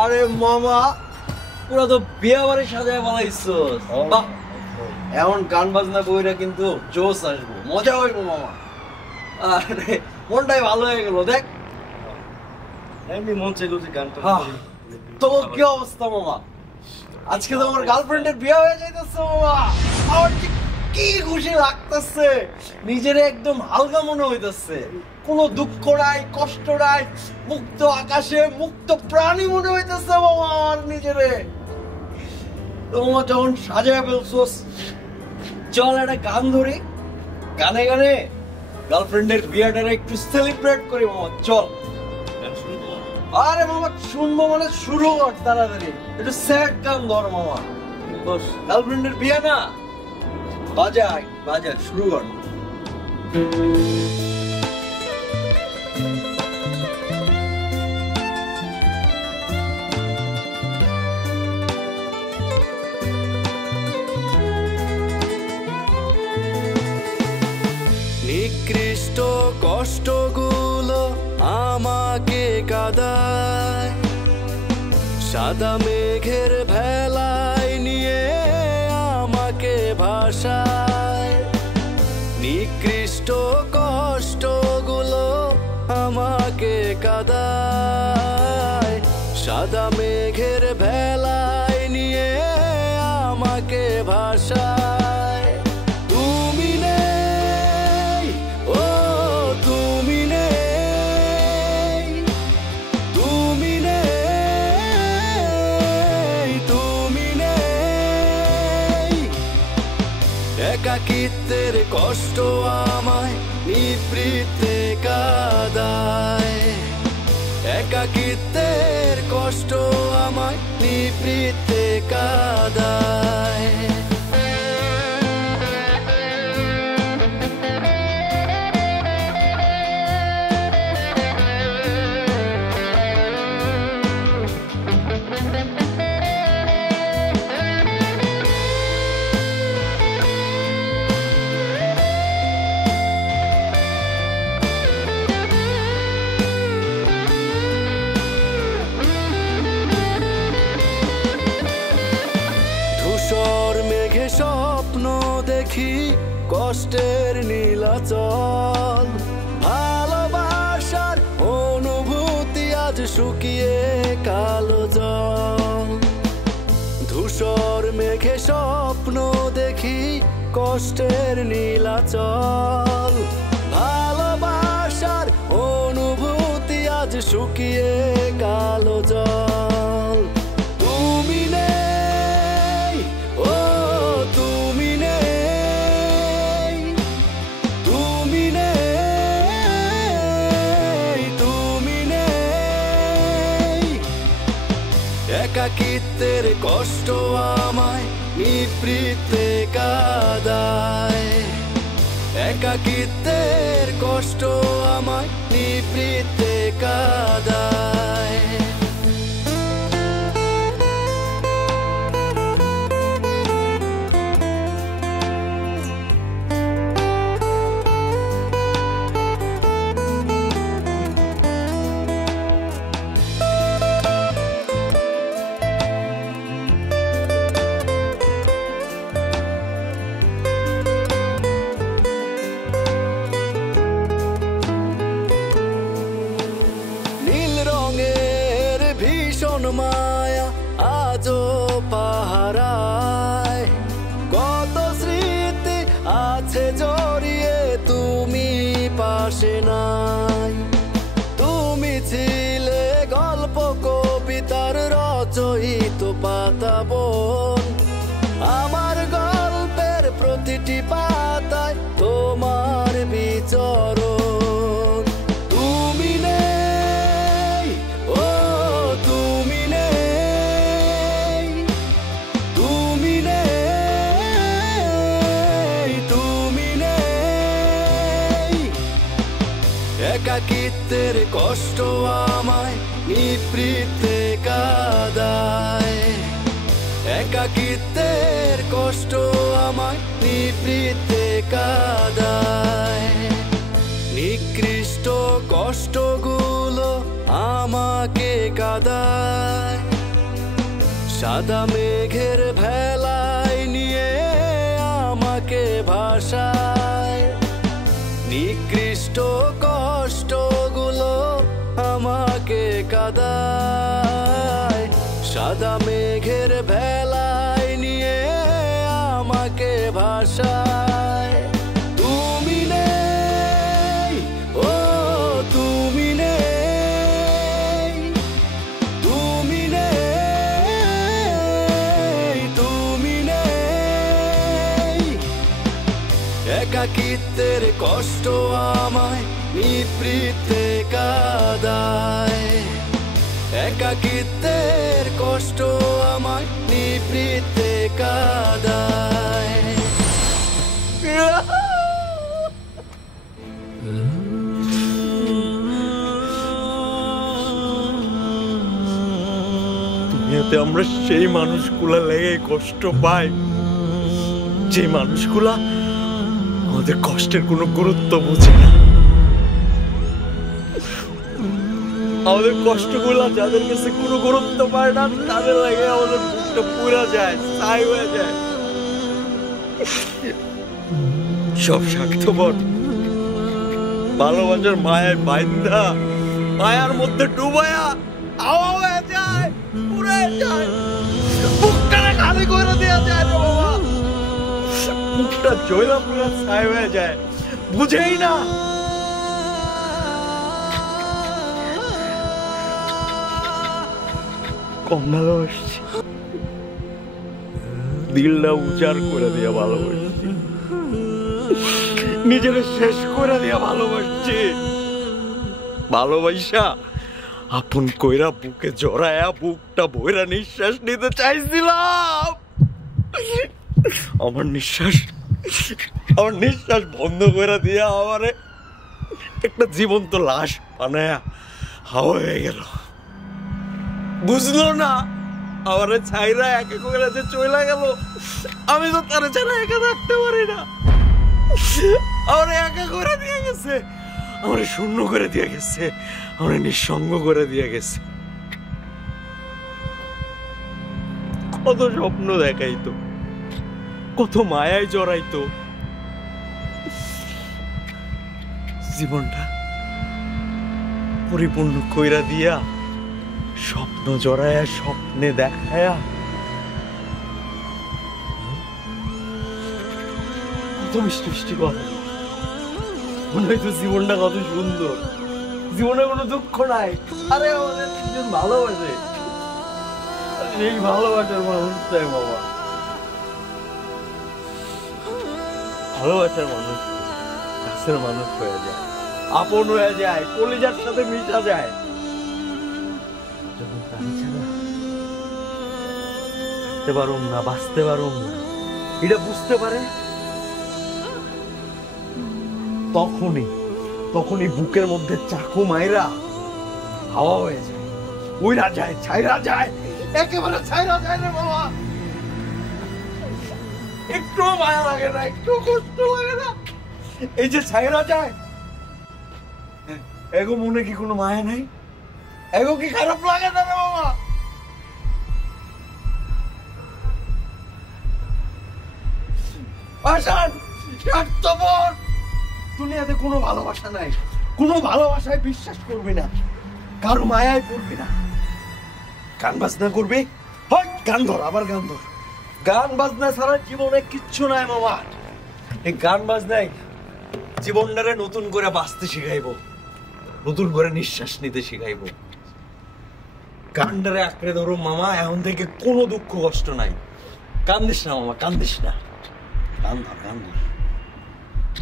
আরে মামা পুরো তো বিয়ে বাড়ি সাজায় বানাইছস। বাহ, এমন গান বাজনা বইরা কিন্তু জোশ আসবো, মজা হইব মামা। আরে মনটাই ভালো হয়ে গেল। দেখ এমনি মন চাইলো যে গানটা। তো কি অবস্থা মামা? আজকে তো আমার গার্লফ্রেন্ডের বিয়ে হয়ে যাইতেছে মামা। আমার কি খুশি লাগতেছে, নিজের একদম হালকা মনে হইতেছে। কোনো দুঃখ নাই, কষ্ট নাই, মুক্ত আকাশে মুক্ত প্রাণী মনে হইতেছে মামা আমার নিজেরে। তোমার যখন সাজায় ফেলছোস, চল একটা গান ধরি, গানে গানে গার্লফ্রেন্ডের বিয়েটা একটু সেলিব্রেট করি মামা। চল। আরে মামা শুনবো মানে শুরু কর তাড়াতাড়ি, একটু স্যাড গান ধর মামা। বস, গার্লফ্রেন্ডের বিয়ে না, বাজা বাজা শুরু কর। নিকৃষ্ট কষ্টগুলো আমাকে কাঁদায়, সাদা মেঘের ভেলায় নিয়ে আমাকে ভাসায়। নিকৃষ্ট কষ্টগুলো আমাকে কাঁদায়, সাদা মেঘের ভেলায় নিয়ে আমাকে ভাসায়। তুমি নেই, ও তুমি নেই, তুমি নেই, তুমি নেই। একাকিত্বের কষ্ট আমায় নিভৃতে কাঁদায়, একাকিত্বের কষ্ট আমায় নিভৃতে কাঁদায়। ধূসর মেঘে স্বপ্ন দেখি কষ্টের নীলাচল, ভালোবাসার অনুভূতি আজ শুকিয়ে কালো জল। ধূসর মেঘে স্বপ্ন দেখি কষ্টের নীলাচল, ভালোবাসার অনুভূতি আজ শুকিয়ে কালো জল। তুমি নেই, ও তুমি নেই, তুমি নেই, তুমি নেই। একাকিত্বের কষ্ট আমায় নিভৃতে কাঁদায়, একাকিত্বের কষ্ট আমায় নিভৃতে কাঁদায়। মায়া আজও পাহারায়, কত স্মৃতি আছে জড়িয়ে তুমি পাশে নাই। তুমি ছিলে গল্প কবিতার রচয়িত পাতা বোন, আমার গল্পের প্রতিটি পাতায় তোমার বিচরণ। তুমি নেই, ও তুমি নেই, তুমি নেই, তুমি নেই। একাকিত্বের কষ্ট আমায় নিভৃতে কাঁদায়, একা কষ্ট আমায় নিভৃতে কাঁদায়, নিকৃষ্ট কষ্টগুলো আমাকে কাঁদায়, সাদা মেঘের ভেলায় নিয়ে আমাকে ভাসায়, নিকৃষ্ট কষ্টগুলো আমাকে কাঁদায়, সাদা মেঘের ভেলায় নিয়ে আমাকে ভাসায়। তুমি নেই, ও তুমি নেই, তুমি নেই, তুমি নেই, একাকিত্বের কষ্ট আমায় নিভৃতে কাঁদায়, একাকিত্বের কষ্ট আমায় নিভৃতে কাঁদায়। দুনিয়াতে আমরা সেই মানুষগুলা লেগে কষ্ট পাই, যে মানুষগুলা আমাদের কষ্টের কোনো গুরুত্ব বুঝে না। আমাদের কষ্টগুলা যাদের কাছে কোনো গুরুত্ব পায় না, তাদের লাগে আমাদের বুকটা পুরা যায়, ছাই হয়ে যায়। সব স্বার্থপর, ভালোবাসার মায়ের বাইন্দা, মায়ার মধ্যে ডুবায়া হাওয়া হয়ে যায়, পুড়ে যায়, বুকটারে খালি করে দেওয়া যায় রে বাবা। বুকটা জ্বলা পুরা ছাই হয়ে যায়, বুঝেই না। কম ভালোবাসছি, দিলটা উজাড় করে দিয়া ভালোবাসছি, নিজের শেষ করে দিয়া ভালোবাসছি। ভালোবাসা আপন কইরা বুকে জড়ায়া বুকটা ভইরা নিঃশ্বাস নিতে চাইছিলাম। আমার নিঃশ্বাস বন্ধ করে দিয়া আমারে একটা জীবন্ত লাশ বানায়া হাওয়া হয়ে গেল। বুঝলো না আমারে ছাইরা একে করে যে চইলা গেল, আমি তো তারে ছাড়া একা থাকতে পারি না। আমারে একা করে দিয়ে গেছে, আমারে শূন্য করে দিয়ে গেছে, আমারে নিঃসঙ্গ করে দিয়ে গেছে। কত স্বপ্ন দেখাইতো, কত মায়ায় জড়াইতো, জীবনটা পরিপূর্ণ কইরা দিয়া স্বপ্ন জড়ায়া স্বপ্নে দেখায়া কত মিষ্টি মিষ্টি কথা। মনে হয়তো জীবনটা কত সুন্দর, জীবনে কোনো দুঃখ নাই। আরে আমাদের দুজন ভালোবাসে, এই ভালোবাসার মানুষটাই বাবা, ভালোবাসার মানুষ কাছের মানুষ হয়ে যায়, আপন হয়ে যায়, কলিজার সাথে মিশা যায়। যখন তাকে ছাড়া থাকতে পারুম না, বাঁচতে পারুম না, এটা বুঝতে পারে, তখনই বুকের মধ্যে চাকু মাইরা হাওয়া হয়ে যায়, উইরা যায়, ছাইরা যায়, একেবারে ছাইরা যায় রে বাবা। একটু মায়া লাগে না, একটু কষ্ট লাগে না, এই যে ছাইরা যায়। এগো মনে কি কোনো মায়া নাই? এগো কি খারাপ লাগে না রে বাবা? আসান স্বার্থপর, দুনিয়াতে কোনো ভালোবাসা নাই, কোনো ভালোবাসায় বিশ্বাস করবি না, কারো মায়ায় পড়বি না। গান বাজনা করবি, হয় গান ধর, আবার গান ধর। গান বাজনা ছাড়া জীবনে কিচ্ছু নাই মামা। এই গান বাজনাই জীবনটারে নতুন করে বাঁচতে শিখাইবো, নতুন করে নিঃশ্বাস নিতে শিখাইবো। গানটারে আঁকড়ে ধরো মামা, এখন থেকে কোনো দুঃখ কষ্ট নাই। কান্দিস না মামা, কান্দিস না, গান ধর, গান ধর,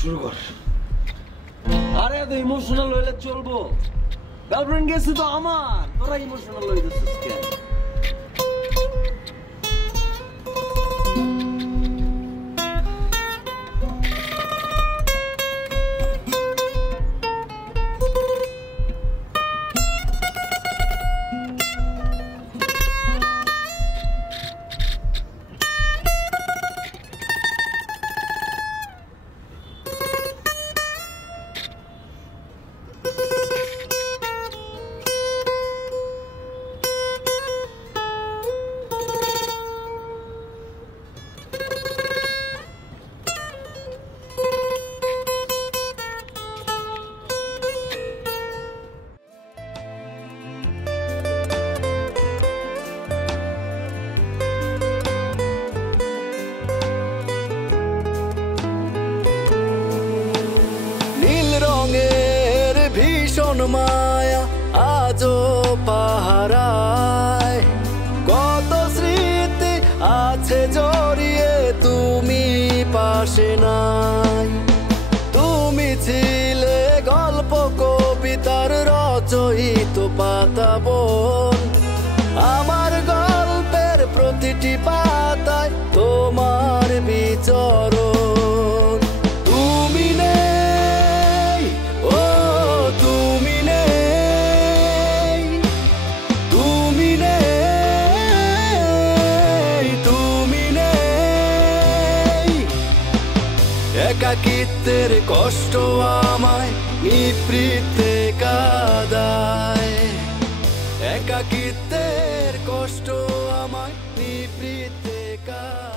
শুরু কর। আরে এত ইমোশনাল হইলে চলবো? গার্লফ্রেন্ড গেছে তো আমার, তোরা ইমোশনাল হইতেছিস কেন? মায়া আজও পাহারায়, কত স্মৃতি আছে জড়িয়ে তুমি পাশে নাই। তুমি ছিলে গল্প কবিতার রচয়িত পাতা বোন, আমার গল্পের প্রতিটি পাতায় তোমার বিচরণ। তুমি নেই, ও তুমি নেই, তুমি নেই, তুমি নেই। একাকিত্বের কষ্ট আমায় নিভৃতে কাঁদায়, একাকিত্বের কষ্ট আমায় নিভৃতে কাঁদায়।